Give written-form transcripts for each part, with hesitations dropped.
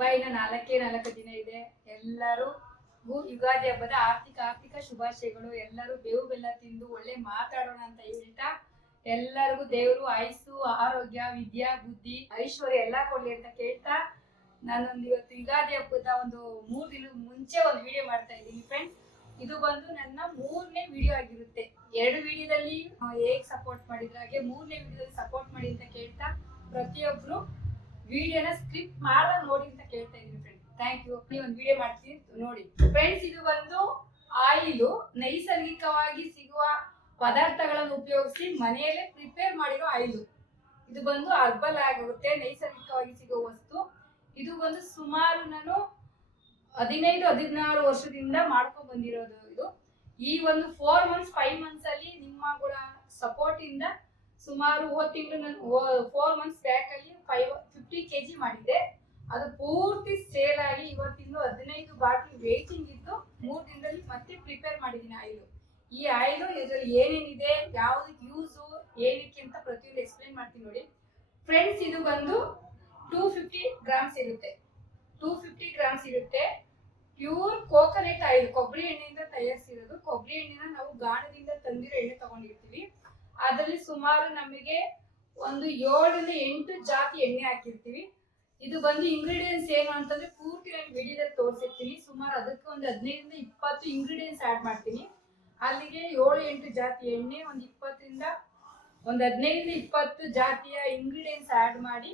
ಹಬ್ಬ ಇನ್ನ 4 ದಿನ ಇದೆ. ಎಲ್ಲರಿಗೂ ಯುಗಾದಿ ಹಬ್ಬದ ಆರ್ಥಿಕ ಶುಭಾಶಯಗಳು. ಎಲ್ಲರೂ ಬೇವು ಬೆಲ್ಲ ತಿಂದು ಒಳ್ಳೆ ಮಾತಾಡೋಣ ಅಂತ ಹೇಳ್ತಾ ಎಲ್ಲರಿಗೂ ದೇವರು ಆಯುಸ್ಸು, ಆರೋಗ್ಯ, ವಿದ್ಯಾ, ಬುದ್ಧಿ, ಐಶ್ವರ್ಯ ಎಲ್ಲ ಕೊಡ್ಲಿ ಅಂತ ಕೇಳ್ತಾ ನಾನೊಂದು ಇವತ್ತು ಯುಗಾದಿ ಹಬ್ಬದ ಒಂದು 3 ದಿನದ ಮುಂಚೆ ಒಂದು ವಿಡಿಯೋ ಮಾಡ್ತಾ ಇದ್ದೀನಿ ಫ್ರೆಂಡ್ಸ್. ಇದು ಬಂದು ನನ್ನ 3ನೇ ವಿಡಿಯೋ ಆಗಿರುತ್ತೆ. 2 ವಿಡಿಯೋದಲ್ಲಿ ಹೇಗೆ ಸಪೋರ್ಟ್ ಮಾಡಿದ್ರೆ ಹಾಗೆ 3ನೇ ವಿಡಿಯೋದಲ್ಲಿ ಸಪೋರ್ಟ್ ಮಾಡಿ ಅಂತ ಕೇಳ್ತಾ ಪ್ರತಿಯೊಬ್ರು ವಿಡಿಯೋನ ಸ್ಕ್ರಿಪ್ಟ್ ಮಾಡೋ ನೋಡಿ ಅಂತ ಕೇಳ್ತಾ ಇದ್ದೀನಿ ಫ್ರೆಂಡ್ಸ್. Thank you. ನೀವು ಒಂದು ವಿಡಿಯೋ ಮಾಡ್ತೀನಿ ನೋಡಿ ಫ್ರೆಂಡ್ಸ್. ಇದು ಬಂದು ಆಯಿಲು, ನೈಸರ್ಗಿಕವಾಗಿ ಸಿಗುವ ಪದಾರ್ಥಗಳನ್ನು ಉಪಯೋಗಿಸಿ ಮನೆಯಲ್ಲೇ ಪ್ರಿಪೇರ್ ಮಾಡಿರೋ ಆಯಿಲು. ಇದು ಬಂದು ಹರ್ಬಲ್ ಆಗುತ್ತೆ, ನೈಸರ್ಗಿಕವಾಗಿ ಸಿಗೋ ವಸ್ತು. ಇದು ಬಂದು ಸುಮಾರು ನಾನು 15-16 ವರ್ಷದಿಂದ ಮಾಡ್ಕೊಂಡು ಬಂದಿರೋದು. ಇದು ಈ ಒಂದು 4 ಮಂತ್ಸ್ 5 ಮಂತ್ಸ್ ಅಲ್ಲಿ ನಿಮ್ಮಗಳ ಸಪೋರ್ಟ್ ಇಂದ ಸುಮಾರು ಹೋದ ತಿಂಗಳು ನಾನು 4 ಮಂತ್ಸ್ ಬ್ಯಾಕ್ ಅಲ್ಲಿ 50 kg ಮಾಡಿದ್ದೆ. ಅದು ಪೂರ್ತಿ ಸೇಲ್ ಆಗಿ ಇವತ್ತಿಂದು 15 ಬಾಟಲ್ ವೇಟಿಂಗ್ ಇದ್ದು 3 ದಿನದಲ್ಲಿ ಮತ್ತೆ ಪ್ರಿಪೇರ್ ಮಾಡಿದ್ದೀನಿ ಆಯಿಲು. ಈ ಆಯಿಲು ಇದರಲ್ಲಿ ಏನೇನಿದೆ, ಯಾವ್ದಕ್ಕೆ ಯೂಸು, ಏನಕ್ಕೆ ಅಂತ ಪ್ರತಿಯೊಂದು ಎಕ್ಸ್ಪ್ಲೈನ್ ಮಾಡ್ತೀನಿ ನೋಡಿ ಫ್ರೆಂಡ್ಸ್. ಇದು ಬಂದು 250 ಗ್ರಾಮ್ಸ್ ಇರುತ್ತೆ. 250 ಗ್ರಾಮ್ಸ್ ಇರುತ್ತೆ. ಪ್ಯೂರ್ ಕೋಕೋನಟ್ ಆಯಿಲ್, ಕೊಬ್ಬರಿ ಎಣ್ಣೆಯಿಂದ ತಯಾರಿಸಿರೋದು. ಕೊಬ್ಬರಿ ಎಣ್ಣೆನ ನಾವು ಗಾಣದಿಂದ ತಂದಿರೋ ಎಣ್ಣೆ ತಗೊಂಡಿರ್ತೀವಿ. ಅದರಲ್ಲಿ ಸುಮಾರು ನಮಗೆ ಒಂದು 7-8 ಜಾತಿ ಎಣ್ಣೆ ಹಾಕಿರ್ತೀವಿ. ಇದು ಬಂದು ಇಂಗ್ರೀಡಿಯೆಂಟ್ಸ್ ಏನು ಅಂತಂದ್ರೆ ಪೂರ್ತಿ ನಾನು ವಿಡಿಯೋದಲ್ಲಿ ತೋರಿಸಿರ್ತೀನಿ. ಸುಮಾರು ಅದಕ್ಕೆ ಒಂದು 15-20 ಇಂಗ್ರೀಡಿಯೆಂಟ್ಸ್ ಆ್ಯಡ್ ಮಾಡ್ತೀನಿ. ಅಲ್ಲಿಗೆ 7-8 ಜಾತಿ ಎಣ್ಣೆ, ಒಂದು 15-20 ಜಾತಿಯ ಇಂಗ್ರೀಡಿಯೆಂಟ್ಸ್ ಆ್ಯಡ್ ಮಾಡಿ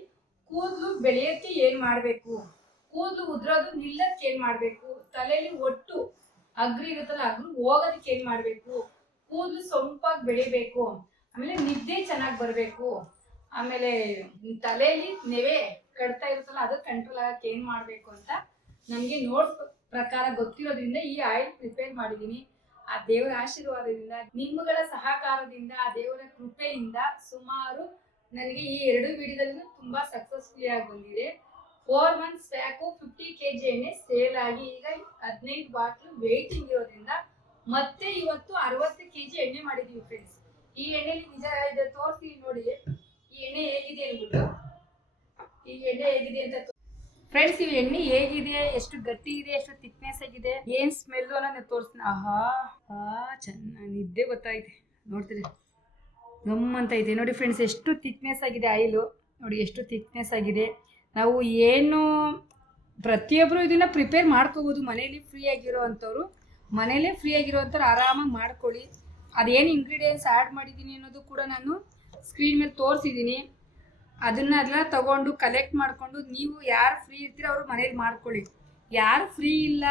ಕೂದಲು ಬೆಳೆಯೋಕ್ಕೆ ಏನು ಮಾಡಬೇಕು, ಕೂದಲು ಉದ್ರೋದು ನಿಲ್ಲಕ್ಕೆ ಏನು ಮಾಡಬೇಕು, ತಲೆಯಲ್ಲಿ ಒಟ್ಟು ಅಗ್ರಿ ಇರುತ್ತಲ್ಲ ಅಗ್ರು ಹೋಗೋದಕ್ಕೆ ಏನು ಮಾಡಬೇಕು, ಕೂದಲು ಸೊಂಪಾಗಿ ಬೆಳಿಬೇಕು, ಆಮೇಲೆ ನಿದ್ದೆ ಚೆನ್ನಾಗಿ ಬರಬೇಕು, ಆಮೇಲೆ ತಲೆಯಲ್ಲಿ ನೆವೆ ಕಟ್ತಾ ಇರುತ್ತಲ್ಲ ಅದು ಕಂಟ್ರೋಲ್ ಆಗಕ್ಕೆ ಏನು ಮಾಡಬೇಕು ಅಂತ ನಮಗೆ ನೋಟ್ಸ್ ಪ್ರಕಾರ ಗೊತ್ತಿರೋದ್ರಿಂದ ಈ ಆಯಿಲ್ ಪ್ರಿಪೇರ್ ಮಾಡಿದ್ದೀನಿ. ಆ ದೇವರ ಆಶೀರ್ವಾದದಿಂದ, ನಿಮ್ಮಗಳ ಸಹಕಾರದಿಂದ, ಆ ದೇವರ ಕೃಪೆಯಿಂದ ಸುಮಾರು ನನಗೆ ಈ 2 ವಿಡಿಯೋದಲ್ಲೂ ತುಂಬಾ ಸಕ್ಸಸ್ಫುಲ್ ಆಗಿ ಬಂದಿದೆ. 4 ಮಂತ್ಸ್ ಬ್ಯಾಕು 50 kg ಎಣ್ಣೆ ಸೇಲ್ ಆಗಿ ಈಗ 15 ಬಾಟ್ಲು ವೇಟಿಂಗ್ ಇರೋದ್ರಿಂದ ಮತ್ತೆ ಇವತ್ತು 60 kg ಎಣ್ಣೆ ಮಾಡಿದೀವಿ ಫ್ರೆಂಡ್ಸ್. ಈ ಎಣ್ಣೆಲಿ ನಿಜ ಇದೆ ತೋರಿಸ್ತೀವಿ ನೋಡಿ ಈ ಎಣ್ಣೆ ಹೇಗಿದೆ ಅಂದ್ಬಿಟ್ಟು. ಈ ಎಣ್ಣೆ ಹೇಗಿದೆ ಅಂತ ಫ್ರೆಂಡ್ಸ್, ಈ ಎಣ್ಣೆ ಹೇಗಿದೆ, ಎಷ್ಟು ಗಟ್ಟಿ ಇದೆ, ಎಷ್ಟು ಥಿಕ್ನೆಸ್ ಆಗಿದೆ, ಏನ್ ಸ್ಮೆಲ್ ಅನ್ನೋದು ತೋರಿಸ್ತೀನಿ. ಆಹಾ ಚೆನ್ನಾಗಿ ನಿದ್ದೆ ಗೊತ್ತಾಯ್ತು ನೋಡ್ತೀರಿ, ಗಮ್ಮಂತ ಇದೆ ನೋಡಿ ಫ್ರೆಂಡ್ಸ್. ಎಷ್ಟು ಥಿಕ್ನೆಸ್ ಆಗಿದೆ ಆಯಿಲು ನೋಡಿ, ಎಷ್ಟು ಥಿಕ್ನೆಸ್ ಆಗಿದೆ. ನಾವು ಏನು ಪ್ರತಿಯೊಬ್ಬರು ಇದನ್ನ ಪ್ರಿಪೇರ್ ಮಾಡ್ಕೋಬೋದು. ಮನೇಲಿ ಫ್ರೀ ಆಗಿರೋ ಅಂಥವ್ರು ಆರಾಮಾಗಿ ಮಾಡ್ಕೊಳ್ಳಿ. ಅದೇನು ಇಂಗ್ರೀಡಿಯೆಂಟ್ಸ್ ಆ್ಯಡ್ ಮಾಡಿದ್ದೀನಿ ಅನ್ನೋದು ಕೂಡ ನಾನು ಸ್ಕ್ರೀನ್ ಮೇಲೆ ತೋರಿಸಿದ್ದೀನಿ. ಅದನ್ನೆಲ್ಲ ತಗೊಂಡು ಕಲೆಕ್ಟ್ ಮಾಡಿಕೊಂಡು ನೀವು ಯಾರು ಫ್ರೀ ಇರ್ತೀರೋ ಅವರು ಮನೇಲಿ ಮಾಡ್ಕೊಳ್ಳಿ. ಯಾರು ಫ್ರೀ ಇಲ್ಲ,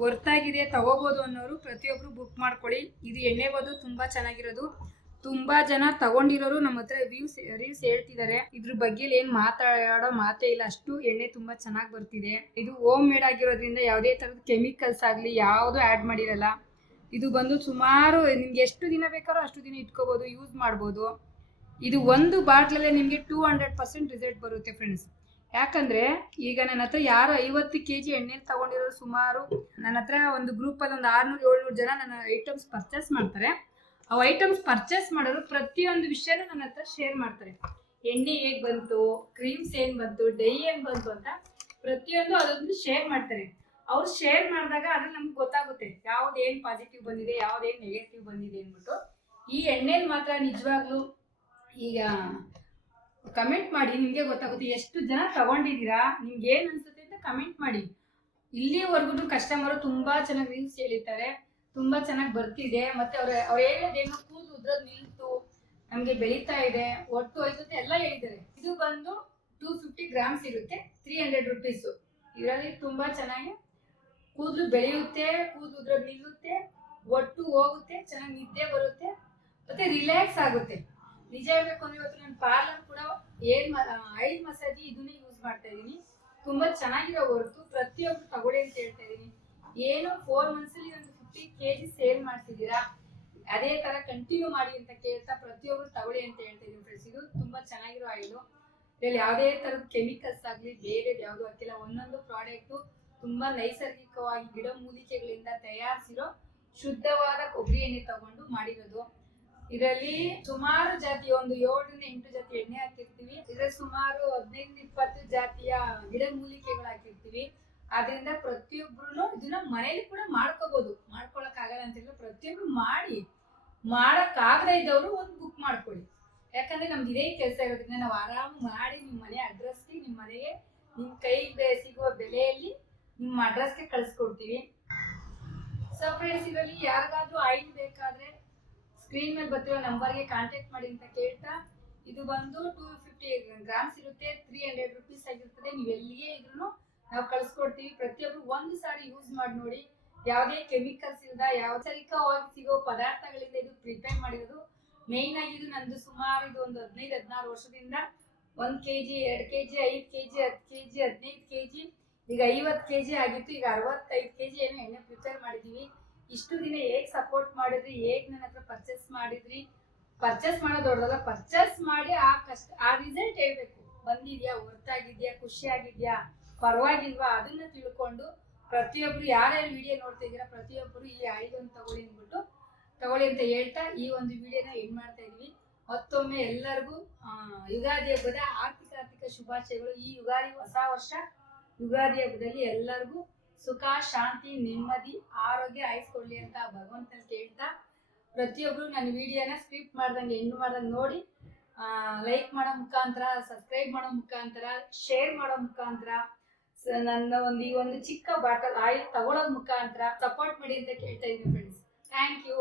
ಹೊರ್ತಾಗಿದೆ ತಗೋಬೋದು ಅನ್ನೋರು ಪ್ರತಿಯೊಬ್ಬರು ಬುಕ್ ಮಾಡ್ಕೊಳ್ಳಿ. ಇದು ಎಣ್ಣೆ ಬಂದು ತುಂಬ ಚೆನ್ನಾಗಿರೋದು. ತುಂಬ ಜನ ತಗೊಂಡಿರೋರು ನಮ್ಮ ಹತ್ರ ರಿವ್ಯೂಸ್ ಹೇಳ್ತಿದ್ದಾರೆ. ಇದ್ರ ಬಗ್ಗೆ ಏನು ಮಾತಾಡೋ ಮಾತೇ ಇಲ್ಲ, ಅಷ್ಟು ಎಣ್ಣೆ ತುಂಬ ಚೆನ್ನಾಗಿ ಬರ್ತಿದೆ. ಇದು ಹೋಮ್ ಮೇಡ್ ಆಗಿರೋದ್ರಿಂದ ಯಾವುದೇ ಥರದ ಕೆಮಿಕಲ್ಸ್ ಆಗಲಿ ಯಾವುದು ಆ್ಯಡ್ ಮಾಡಿರಲ್ಲ. ಇದು ಬಂದು ಸುಮಾರು ನಿಮ್ಗೆ ಎಷ್ಟು ದಿನ ಬೇಕಾದ್ರೂ ಅಷ್ಟು ದಿನ ಇಟ್ಕೋಬೋದು, ಯೂಸ್ ಮಾಡ್ಬೋದು. ಇದು ಒಂದು ಬಾಟ್ಲಲ್ಲೇ ನಿಮಗೆ 200% ರಿಸಲ್ಟ್ ಬರುತ್ತೆ ಫ್ರೆಂಡ್ಸ್. ಯಾಕಂದರೆ ಈಗ ನನ್ನ ಹತ್ರ ಯಾರು 50 kg ಎಣ್ಣೆ ತಗೊಂಡಿರೋರು ಸುಮಾರು ನನ್ನ ಹತ್ರ ಒಂದು ಗ್ರೂಪಲ್ಲಿ ಒಂದು 600-700 ಜನ ನನ್ನ ಐಟಮ್ಸ್ ಪರ್ಚೇಸ್ ಮಾಡ್ತಾರೆ. ಆ ಐಟಮ್ಸ್ ಪರ್ಚೇಸ್ ಮಾಡೋರು ಪ್ರತಿಯೊಂದು ವಿಷಯನೂ ನನ್ನ ಹತ್ರ ಶೇರ್ ಮಾಡ್ತಾರೆ. ಎಣ್ಣೆ ಹೇಗೆ ಬಂತು, ಕ್ರೀಮ್ಸ್ ಏನು ಬಂತು, ಡೈ ಏನು ಬಂತು ಅಂತ ಪ್ರತಿಯೊಂದು ಅದೊಂದು ಶೇರ್ ಮಾಡ್ತಾರೆ. ಅವ್ರು ಶೇರ್ ಮಾಡಿದಾಗ ಅದ್ರಲ್ಲಿ ನಮ್ಗೆ ಗೊತ್ತಾಗುತ್ತೆ ಯಾವುದೇನು ಪಾಸಿಟಿವ್ ಬಂದಿದೆ, ಯಾವುದೇನು ನೆಗೆಟಿವ್ ಬಂದಿದೆ ಅಂದ್ಬಿಟ್ಟು. ಈ ಎಣ್ಣೆಲಿ ಮಾತ್ರ ನಿಜವಾಗ್ಲೂ ಈಗ ಕಮೆಂಟ್ ಮಾಡಿ, ನಿಮಗೆ ಗೊತ್ತಾಗುತ್ತೆ ಎಷ್ಟು ಜನ ತಗೊಂಡಿದ್ದೀರಾ, ನಿಮ್ಗೆ ಏನು ಅನ್ಸುತ್ತೆ ಅಂತ ಕಮೆಂಟ್ ಮಾಡಿ. ಇಲ್ಲಿವರೆಗೂ ಕಸ್ಟಮರು ತುಂಬ ಚೆನ್ನಾಗಿ ರಿವ್ಯೂಸ್ ಹೇಳಿರ್ತಾರೆ, ತುಂಬ ಚೆನ್ನಾಗಿ ಬರ್ತಿದೆ. ಮತ್ತು ಅವ್ರು ಹೇಳೋದೇನು ಕೂದಲು ಉದ್ರೋದು ನಿಲ್ತು, ನಮಗೆ ಬೆಳೀತಾ ಇದೆ, ಒಟ್ಟು ಹೋಯ್ತದೆ ಎಲ್ಲ ಹೇಳಿದ್ದಾರೆ. ಇದು ಬಂದು 250 ಗ್ರಾಮ್ಸ್ ಇರುತ್ತೆ, 300 ರುಪೀಸು. ಇದರಲ್ಲಿ ತುಂಬ ಚೆನ್ನಾಗಿ ಕೂದಲು ಬೆಳೆಯುತ್ತೆ, ಕೂದಲು ಉದ್ರೋದು ನಿಲ್ಲುತ್ತೆ, ಒಟ್ಟು ಹೋಗುತ್ತೆ, ಚೆನ್ನಾಗಿ ನಿದ್ದೆ ಬರುತ್ತೆ, ಮತ್ತು ರಿಲ್ಯಾಕ್ಸ್ ಆಗುತ್ತೆ. ನಿಜ ಹೇಳ್ಬೇಕು ಅಂದ್ರೆ ಇವತ್ತು ನಾನು ಪಾರ್ಲರ್ ಕೂಡ ಆಯಿಲ್ ಮಸಾಜ್ ಇದನ್ನೇ ಯೂಸ್ ಮಾಡ್ತಾ ಇದ್ದೀನಿ. ತುಂಬ ಚೆನ್ನಾಗಿರೋ ಹೊರತು ಪ್ರತಿಯೊಬ್ಬರು ತಗೊಳ್ಳಿ ಅಂತ ಹೇಳ್ತಾ ಇದ್ದೀನಿ. ಏನು 4 ಮಂತ್ಸಲ್ಲಿ ಒಂದು 50 kg ಸೇಲ್ ಮಾಡ್ತಿದ್ದೀರಾ, ಅದೇ ಥರ ಕಂಟಿನ್ಯೂ ಮಾಡಿ ಅಂತ ಕೇಳ್ತಾ ಪ್ರತಿಯೊಬ್ಬರು ತಗೊಳ್ಳಿ ಅಂತ ಹೇಳ್ತಾ ಇದ್ದೀನಿ ಫ್ರೆಂಡ್ಸ್. ಇದು ತುಂಬ ಚೆನ್ನಾಗಿರೋ ಆಯಿಲು. ಇದರಲ್ಲಿ ಯಾವುದೇ ಥರದ ಕೆಮಿಕಲ್ಸ್ ಆಗಲಿ ಬೇರೆದು ಯಾವುದು ಹಾಕಿಲ್ಲ. ಒಂದೊಂದು ಪ್ರಾಡಕ್ಟು ತುಂಬ ನೈಸರ್ಗಿಕವಾಗಿ ಗಿಡಮೂಲಿಕೆಗಳಿಂದ ತಯಾರಿಸಿರೋ ಶುದ್ಧವಾದ ಕೊಬ್ಬರಿ ಎಣ್ಣೆ ತಗೊಂಡು ಮಾಡಿರೋದು. ಇದರಲ್ಲಿ ಸುಮಾರು ಜಾತಿ ಒಂದು 7ರಿಂದ 8 ಜಾತಿ ಎಣ್ಣೆ ಹಾಕಿರ್ತೀವಿ. ಇದರಲ್ಲಿ ಸುಮಾರು 15-20 ಜಾತಿಯ ಗಿಡಮೂಲಿಕೆಗಳು ಹಾಕಿರ್ತೀವಿ. ಆದ್ರಿಂದ ಪ್ರತಿಯೊಬ್ರು ಇದನ್ನ ಮನೇಲಿ ಕೂಡ ಮಾಡ್ಕೋಬಹುದು. ಮಾಡ್ಕೊಳಕ್ ಆಗಲ್ಲ ಅಂತಿಲ್ಲ, ಪ್ರತಿಯೊಬ್ರು ಮಾಡಿ. ಮಾಡಕ್ ಆಗದೇ ಇದ್ದವರು ಒಂದು ಬುಕ್ ಮಾಡ್ಕೊಳ್ಳಿ. ಯಾಕಂದ್ರೆ ನಮ್ದು ಇದೇ ಕೆಲಸ ಇರೋದ್ರಿಂದ ನಾವು ಆರಾಮ್ ಮಾಡಿ ನಿಮ್ಮ ಮನೆ ಅಡ್ರೆಸ್ಗೆ, ನಿಮ್ಮ ಮನೆಗೆ, ನಿಮ್ ಕೈಗೆ ಸಿಗುವ ಬೆಲೆಯಲ್ಲಿ ನಿಮ್ಮ ಅಡ್ರೆಸ್ಗೆ ಕಳಿಸ್ಕೊಡ್ತೀವಿ. ಸೊ ಫ್ರೆಂಡ್ಸ್, ಇದರಲ್ಲಿ ಯಾರಿಗಾದ್ರೂ ಆಯಿಲ್ ಬೇಕಾದ್ರೆ ಸ್ಕ್ರೀನ್ ಮೇಲೆ ಬರ್ತಿರೋ ನಂಬರ್ಗೆ ಕಾಂಟ್ಯಾಕ್ಟ್ ಮಾಡಿ ಅಂತ ಕೇಳ್ತಾ, ಇದು ಬಂದು 250 ಗ್ರಾಮ್ಸ್ ಇರುತ್ತೆ, 300 ರುಪೀಸ್ ಆಗಿರ್ತದೆ. ನೀವು ಎಲ್ಲಿಗೆ ಇದ್ರೂ ನಾವು ಕಳಿಸ್ಕೊಡ್ತೀವಿ. ಪ್ರತಿಯೊಬ್ರು ಒಂದು ಸಾರಿ ಯೂಸ್ ಮಾಡಿ ನೋಡಿ. ಯಾವುದೇ ಕೆಮಿಕಲ್ಸ್ ಇಲ್ಲದ, ಯಾವ ನೈಸರ್ಗಿಕವಾಗಿ ಸಿಗೋ ಪದಾರ್ಥಗಳಿಂದ ಇದು ಪ್ರಿಪೇರ್ ಮಾಡಿರೋದು. ಮೇಯ್ನ್ ಆಗಿ ಇದು ನಂದು ಸುಮಾರು ಇದು ಒಂದು 15-16 ವರ್ಷದಿಂದ 1 kg, 2 kg, 5 kg, 10 kg, 15 kg, ಈಗ 50 kg ಆಗಿತ್ತು. ಈಗ 65 kg ಏನೋ ಎಣ್ಣೆ ಪ್ರಿಪೇರ್ ಮಾಡಿದೀವಿ. ಇಷ್ಟು ದಿನ ಹೇಗ್ ಸಪೋರ್ಟ್ ಮಾಡಿದ್ರಿ, ಹೇಗ್ ನನ್ನ ಹತ್ರ ಪರ್ಚೇಸ್ ಮಾಡಿದ್ರಿ. ಪರ್ಚೇಸ್ ಮಾಡೋದು ದೊಡ್ಡದಲ್ಲ, ಪರ್ಚೇಸ್ ಮಾಡಿ ಆ ರಿಸಲ್ಟ್ ಹೇಳ್ಬೇಕು. ಬಂದಿದ್ಯಾ, ಹೊರ್ತಾಗಿದ್ಯಾ, ಖುಷಿ ಆಗಿದ್ಯಾ, ಪರವಾಗಿಲ್ವಾ, ಅದನ್ನ ತಿಳ್ಕೊಂಡು ಪ್ರತಿಯೊಬ್ರು ಯಾರ್ಯಾರು ವಿಡಿಯೋ ನೋಡ್ತಾ ಇದ್ದೀರಾ ಪ್ರತಿಯೊಬ್ಬರು ಈ ಆಯಿಲ್ ಒಂದು ತಗೊಳ್ಳಿ ಅಂತ ಹೇಳ್ತಾ ಈ ಒಂದು ವಿಡಿಯೋನ ಎಂಡ್ ಮಾಡ್ತಾ ಇದೀವಿ. ಮತ್ತೊಮ್ಮೆ ಎಲ್ಲರಿಗೂ ಯುಗಾದಿ ಹಬ್ಬದ ಆರ್ಥಿಕ ಶುಭಾಶಯಗಳು. ಈ ಯುಗಾದಿ ಹೊಸ ವರ್ಷ ಯುಗಾದಿ ಹಬ್ಬದಲ್ಲಿ ಎಲ್ಲರಿಗೂ ಸುಖ, ಶಾಂತಿ, ನೆಮ್ಮದಿ, ಆರೋಗ್ಯ ಆಯ್ಸ್ಕೊಳ್ಳಿ ಅಂತ ಭಗವಂತನ ಕೇಳ್ತಾ, ಪ್ರತಿಯೊಬ್ರು ನನ್ನ ವಿಡಿಯೋನ ಸ್ಕಿಪ್ ಮಾಡ್ದಂಗೆ ಎಂಡ್ ಮಾಡ್ದಂಗೆ ನೋಡಿ, ಲೈಕ್ ಮಾಡೋ ಮುಖಾಂತರ, ಸಬ್ಸ್ಕ್ರೈಬ್ ಮಾಡೋ ಮುಖಾಂತರ, ಶೇರ್ ಮಾಡೋ ಮುಖಾಂತರ, ನನ್ನ ಈ ಒಂದು ಚಿಕ್ಕ ಬಾಟಲ್ ಆಯಿಲ್ ತಗೊಳ್ಳೋದ್ ಮುಖಾಂತರ ಸಪೋರ್ಟ್ ಮಾಡಿ ಅಂತ ಕೇಳ್ತಾ ಇದ್ದೀನಿ ಫ್ರೆಂಡ್ಸ್. Thank you.